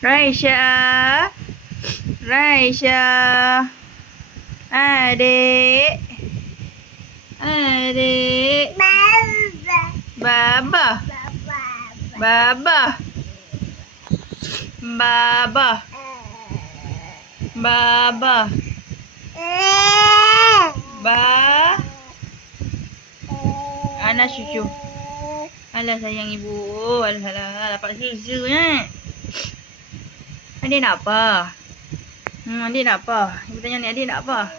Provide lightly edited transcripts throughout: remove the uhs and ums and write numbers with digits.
Raisya. Raisya. Adik. Adik. Baba. Baba. Baba. Baba. Ba. Ana cucu. Alah sayang ibu. Alah dapat susu ya. Adik nak apa? Adik nak apa? Ibu tanya ni adik nak apa?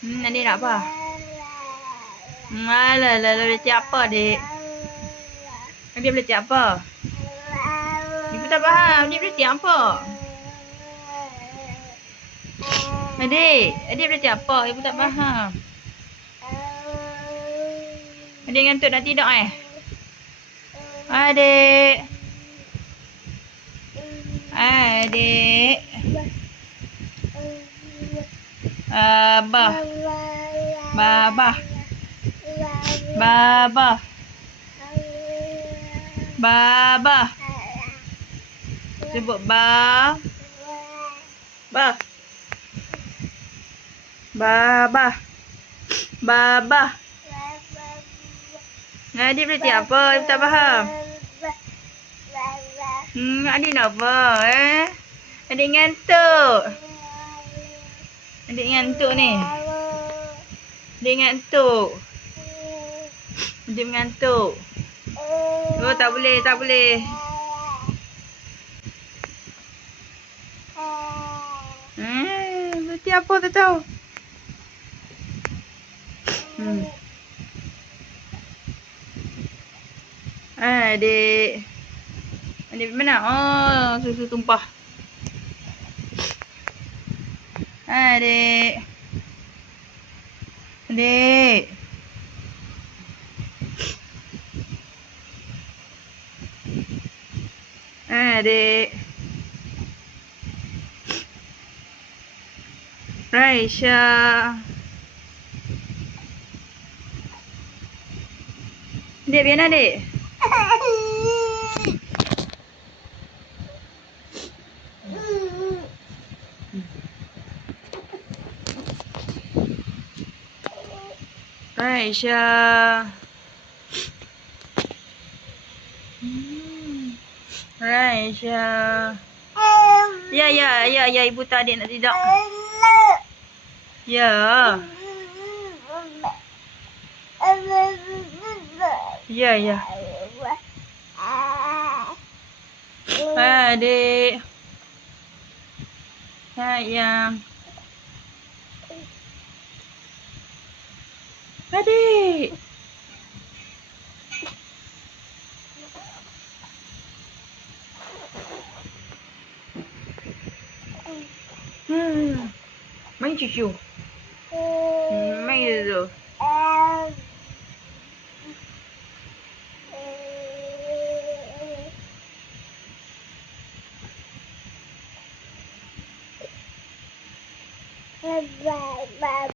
Adik nak apa? Alah belajar apa adik? Adik belajar apa? Ibu tak faham. Adik belajar apa? Adik belajar apa? Ibu tak faham. Adik ngantuk nak tidur Adik. Adik. Abah. Baba. Baba. Baba. Sebut ba. Ba. Baba. Baba. Adik belajar apa? Ibu tak faham. Adik nak apa? Adik ngantuk. Adik ngantuk ni. Adik ngantuk. Adik mengantuk. Oh, tak boleh, tak boleh. Berarti apa tak tahu? Adik. Adik mana? Oh, susu tumpah. Adik. Adik. Adik. Raisya. Adik biar adik. Raisya. Raisya. Ya, ibu tak adik nak tidur. Ya. Ya. Adik. Sayang. Adik. Main cucu. Main dulu. Bye.